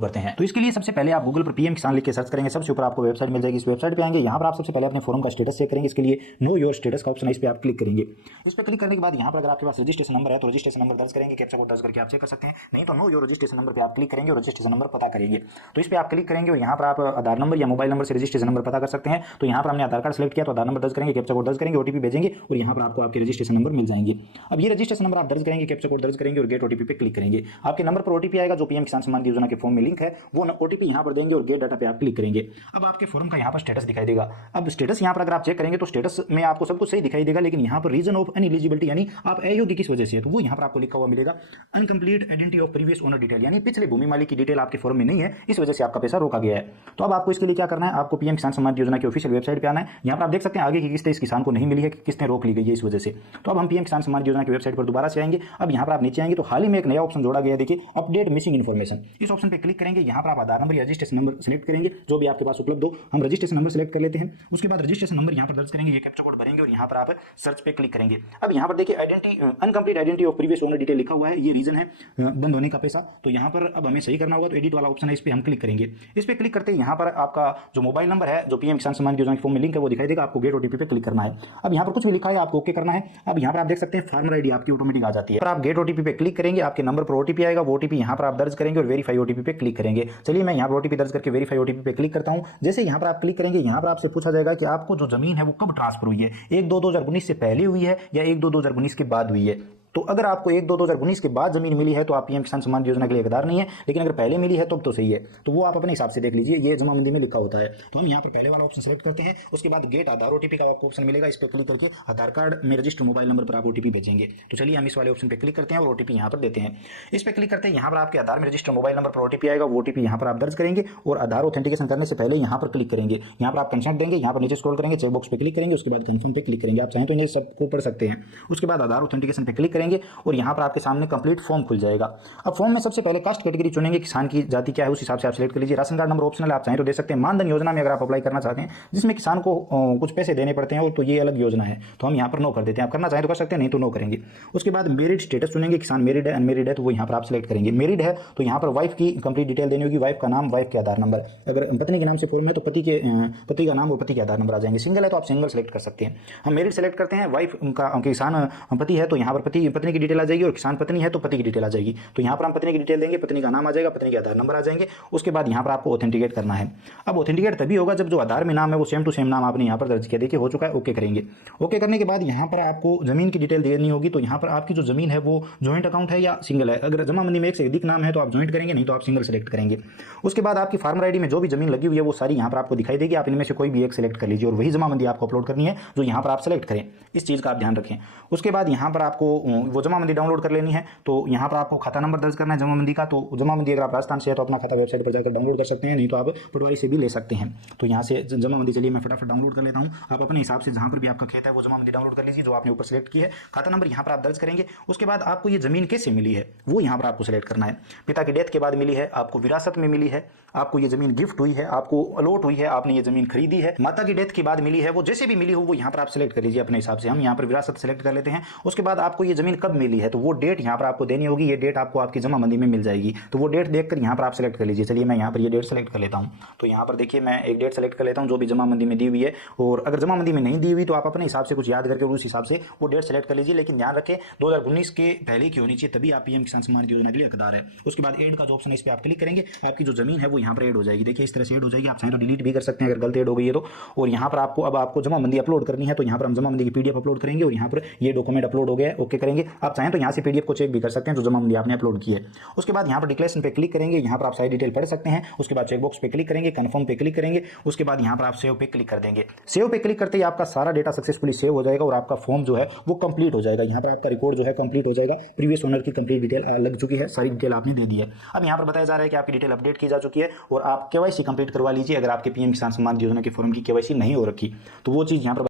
करते हैं। तो इसके लिए सबसे पहले आप गूगल पर पीएम किसान लिख के सर्च करेंगे, सबसे ऊपर आपको वेबसाइट मिल जाएगी। इस वेबसाइट पे आएंगे, यहाँ पर आप सबसे पहले अपने फॉर्म का स्टेटस चेक करेंगे। इसके लिए नो योर स्टेटस का ऑप्शन है, इस पर आप क्लिक करेंगे। इस पर क्लिक करने के बाद यहाँ पर अगर आपके पास रजिस्ट्रेशन नंबर है तो रजिस्ट्रेशन नंबर दर्ज करेंगे, कैप्चा कोड दर्ज करके आप चेक कर सकते हैं। नहीं तो नो योर रजिस्ट्रेशन नंबर पर आप क्लिक करेंगे और रजिस्ट्रेशन नंबर पता करेंगे। तो इस पर आप क्लिक करेंगे और यहाँ पर आप आधार नंबर या मोबाइल नंबर से रजिस्ट्रेशन नंबर पता कर सकते हैं। तो यहाँ पर हमने आधार कार्ड सेलेक्ट किया तो आधार नंबर दर्ज करेंगे, कैप्चा कोड दर्ज करेंगे, ओटीपी भेजेंगे और यहाँ पर आपको आपके रजिस्ट्रेशन नंबर मिल जाएंगे। अब ये रजिस्ट्रेशन नंबर आप दर्ज करेंगे, कैप्चा कोड दर्ज करेंगे और गेट ओटीपी पे क्लिक करेंगे। आपके नंबर पर ओटीपी आएगा जो पीएम किसान सम्मान योजना के फॉर्म में लिंक है, वो ओटीपी यहाँ पर देंगे और गेट डाटा पे आप क्लिक करेंगे। अब आपके फॉर्म का यहाँ पर स्टेटस दिखाई देगा। अब स्टेटस यहाँ पर अगर आप चेक करेंगे तो स्टेटस में आपको सब कुछ सही दिखाई देगा, लेकिन यहाँ पर रीजन ऑफ अनएलिजिबिलिटी यानी आप अयोग्य किस वजह से है तो वो यहाँ पर आपको लिखा हुआ मिलेगा uncomplete identity of previous owner detail, यानी पिछले भूमि मालिक की डिटेल आपके फॉर्म में नहीं है, इस वजह से आपका पैसा रोका गया है। तो अब आपको इसके लिए क्या करना है, आपको पीएम किसान सम्मान योजना की ऑफिशियल वेबसाइट पे आना है। यहाँ पर आप देख सकते हैं आगे की किस्तें इस किसान को नहीं मिली है, किस्तें रोक ली गई है इस वजह से। तो अब हम पीएम किसान सम्मान योजना की वेबसाइट पर दोबारा से आएंगे। अब यहाँ पर आप नीचे आएंगे तो हाल ही में एक नया ऑप्शन जोड़ा गया है, देखिए अपडेट मिसिंग इन्फॉर्मेशन। इस ऑप्शन पर क्लिक करेंगे, यहाँ पर आप आधार नंबर या रजिस्ट्रेशन नंबर सेलेक्ट करेंगे जो भी आपके पास उपलब्ध हो। हम रजिस्ट्रेशन नंबर सेलेक्ट कर लेते हैं। उसके बाद रजिस्ट्रेशन नंबर यहाँ पर दर्ज करेंगे, ये कैप्चा कोड भरेंगे और यहाँ पर आप सर्च पे क्लिक करेंगे। अब यहाँ पर देखिए uncomplete identity of previous owner detail लिखा हुआ है, ये रीजन है बंद होने का पैसा। तो यहाँ पर अब हमें सही करना होगा तो एडिट वाला ऑप्शन है, इस पर हम क्लिक करेंगे। इस पर क्लिक करते हैं यहाँ पर आपका जो मोबाइल नंबर है जो पीएम किसान सम्मान योजना के फॉर्म में लिंक है वो दिखाई देगा, आपको गेट ओटीपी पे क्लिक करना है। अब यहाँ पर कुछ भी लिखा है आपको ओके करना है। अब यहाँ पर आप देख सकते हैं फार्मर आईडी आपकी ऑटोमेटिक आ जाती है। आप गेट ओटीपी पे क्लिक करेंगे, आपके नंबर पर ओटीपी आएगा, वो ओटीपी यहाँ पर आप दर्ज करेंगे और वेरीफाई ओटीपी पे क्लिक करेंगे। चलिए मैं यहाँ पर ओटीपी दर्ज करके वेरीफाई ओटीपी पे क्लिक करता हूँ। जैसे यहाँ पर आप क्लिक करेंगे, यहाँ पर आपसे पूछा जाएगा कि आपको जो जमीन है वो कब ट्रांसफर हुई है, 1/2/2019 से पहले हुई है या 1/2/2019 के बाद हुई है। तो अगर आपको 1/2/2019 के बाद जमीन मिली है तो आप पीएम किसान सम्मान योजना के लिए हकदार नहीं है, लेकिन अगर पहले मिली है तो सही है। तो वो आप अपने हिसाब से देख लीजिए, ये जमाबंदी में लिखा होता है। तो हम यहाँ पर पहले वाला ऑप्शन सेलेक्ट करते हैं। उसके बाद गेट आधार ओटीपी का आपको ऑप्शन मिलेगा, इस पर क्लिक करके आधार कार्ड में रजिस्टर्ड मोबाइल नंबर पर आप ओटीपी भेजेंगे। तो चलिए हम इस वाले ऑप्शन पर क्लिक करते हैं और ओटीपी यहाँ पर देते हैं। इस पर क्लिक करते हैं, यहाँ पर आपके आधार में रजिस्टर्ड मोबाइल नंबर पर ओटीपी आएगा, वो ओटीपी यहाँ पर आप दर्ज करेंगे और आधार ऑथेंटिकेशन करने से पहले यहाँ पर क्लिक करेंगे। यहाँ पर आप कंसेंट देंगे, यहाँ पर नीचे स्क्रॉल करेंगे, चेक बॉक्स पे क्लिक करेंगे, उसके बाद कंफर्म पे क्लिक करेंगे। आप चाहें तो इन्हें सबको पढ़ सकते हैं। उसके बाद आधार ऑथेंटिकेशन पे क्लिक करेंगे और यहाँ आपके सामने कंप्लीट फॉर्म खुल जाएगा। अब फॉर्म में सबसे पहले कास्ट कैटेगरी चुनेंगे, किसान की जाति क्या है उस हिसाब से आप सिलेक्ट कर लीजिए। राशन कार्ड नंबर ऑप्शनल, आप चाहें तो दे सकते हैं। मानधन योजना में अगर आप अप्लाई करना चाहते हैं जिसमें किसान को कुछ पैसे देने पड़ते हैं और तो ये अलग योजना है, तो हम यहाँ पर नो कर देते हैं। आप करना चाहें तो कर सकते हैं, नहीं तो नो करेंगे। उसके बाद मेरिड स्टेटस चुनेंगे, किसान मेरिड है अनमेरिड है तो वो यहाँ पर आप सिलेक्ट करेंगे। मेरिड है तो यहाँ पर वाइफ की कंप्लीट डिटेल देनी होगी, वाइफ का नाम, वाइफ के आधार नंबर। अगर पत्नी के नाम से फॉर्म है तो पति का नाम और पति के आधार नंबर आ जाएंगे। सिंगल है तो आप सिंगल सेलेक्ट कर सकते हैं। हम मेरिड सेलेक्ट करते हैं, वाइफ का किसान पति है तो यहाँ पर पत्नी की डिटेल आ जाएगी और किसान पत्नी है तो पति की डिटेल आ जाएगी। तो यहाँ पर हम पत्नी की डिटेल देंगे, पत्नी का नाम आ जाएगा, पत्नी के आधार नंबर आ जाएंगे। उसके बाद यहाँ पर आपको ऑथेंटिकेट करना है। अब ऑथेंटिकेट तभी होगा जब जो आधार में नाम है वो सेम टू सेम नाम आपने यहाँ पर दर्ज किया। देखिए हो चुका है, ओके करेंगे। ओके करने के बाद यहाँ पर आपको जमीन की डिटेल देनी होगी। तो यहाँ पर आपकी जो जमीन है वो ज्वाइंट अकाउंट है या सिंगल है। अगर जमाबंदी में एक से अधिक नाम है तो आप ज्वाइंट करेंगे, नहीं तो आप सिंगल सेलेक्ट करेंगे। उसके बाद आपकी फार्मर आईडी में जो भी जमीन लगी हुई है वो सारी यहाँ पर आपको दिखाई देगी। आप इनमें से कोई भी एक सेलेक्ट कर लीजिए और वही जमाबंदी आपको अपलोड करनी है जो यहाँ पर आप सेलेक्ट करें। इस चीज़ का आप ध्यान रखें। उसके बाद यहाँ पर आपको वो जमाबंदी डाउनलोड कर लेनी है। तो यहाँ पर आपको खाता नंबर दर्ज करना है जमाबंदी का। तो जमाबंदी अगर आप राजस्थान से है तो अपना खाता वेबसाइट पर जाकर डाउनलोड कर सकते हैं, नहीं तो आप पटवारी से भी ले सकते हैं। तो यहाँ से जमाबंदी चलिए मैं फटाफट डाउनलोड कर लेता हूँ। आप अपने हिसाब से जहाँ पर भी आपका खेत है वो जमाबंदी डाउनलोड कर लीजिए जो आपने ऊपर सेलेक्ट की है। खाता नंबर यहाँ पर आप दर्ज करेंगे। उसके बाद आपको ये जमीन कैसे मिली है वो यहाँ पर आपको सेलेक्ट करना है। पिता की डेथ के बाद मिली है, आपको विरासत में मिली है, आपको ये जमीन गिफ्ट हुई है, आपको अलॉट हुई है, आपने ये जमीन खरीदी है, माता की डेथ के बाद मिली है, वो जैसे भी मिली हो वो यहाँ पर आप सेलेक्ट कर लीजिए अपने हिसाब से। हम यहाँ पर विरासत सेलेक्ट कर लेते हैं। उसके बाद आपको ये जमीन कब मिली है तो वो डेट यहाँ पर आपको देनी होगी। ये डेट आपको आपकी जमाबंदी में मिल जाएगी। तो वो डेट देखकर यहाँ पर आप सेलेक्ट कर लीजिए। चलिए मैं यहाँ पर ये डेट सेलेक्ट कर लेता हूँ। तो यहाँ पर देखिए मैं एक डेट सेलेक्ट कर लेता हूँ जो भी जमाबंदी में दी हुई है। और अगर जमाबंदी में नहीं दी हुई तो आप अपने हिसाब से कुछ याद करके उस हिसाब से वो डेट सेलेक्ट कर लीजिए। लेकिन ध्यान रखें 2019 के पहले की होनी चाहिए, तभी आप पीएम किसान सम्मान योजना के लिए हकदार है। उसके बाद ऐड का जो ऑप्शन है इस पर आप क्लिक करेंगे, आपकी जो जमीन है वो यहाँ पर ऐड हो जाएगी। देखिए इस तरह से ऐड हो जाएगी। आप चाहें तो डिलीट भी कर सकते हैं अगर गलत ऐड हो गई है तो। और यहाँ पर आपको अब आपको जमाबंदी अपलोड करनी है तो यहाँ पर हम जमाबंदी की पीडीएफ अपलोड करेंगे और यहाँ पर ये डॉक्यूमेंट अपलोड हो गया है, ओके करेंगे। आप चाहें तो यहाँ से पीडीएफ को चेक भी कर सकते हैं जो जमाबंदी आपने अपलोड की है। उसके बाद यहाँ पर डिक्लेरेशन पे क्लिक करेंगे, यहाँ पर आप सारी डिटेल पढ़ सकते हैं। उसके बाद चेकबॉक्स पे क्लिक करेंगे, कंफर्म पे क्लिक करेंगे। उसके बाद यहाँ पर आप सेव पे क्लिक कर देंगे। सेव पे क्लिक करते ही आपका सारा डेटा सक्सेसफुली सेव हो जाएगा और आपका फॉर्म जो है वो कंप्लीट हो जाएगा। यहाँ पर आपका रिकॉर्ड जो है कंप्लीट हो जाएगा। प्रीवियस ओनर की कंप्लीट डिटेल लग चुकी है, सारी डिटेल आपने दे दी है। अब यहाँ पर बताया जा रहा है कि आपकी डिटेल अपडेट की जा चुकी है और आप केवाईसी कंप्लीट करवा लीजिए अगर आपके पीएम किसान सम्मान योजना के फॉर्म की केवाईसी नहीं हो रखी तो वो चीज़ यहाँ पर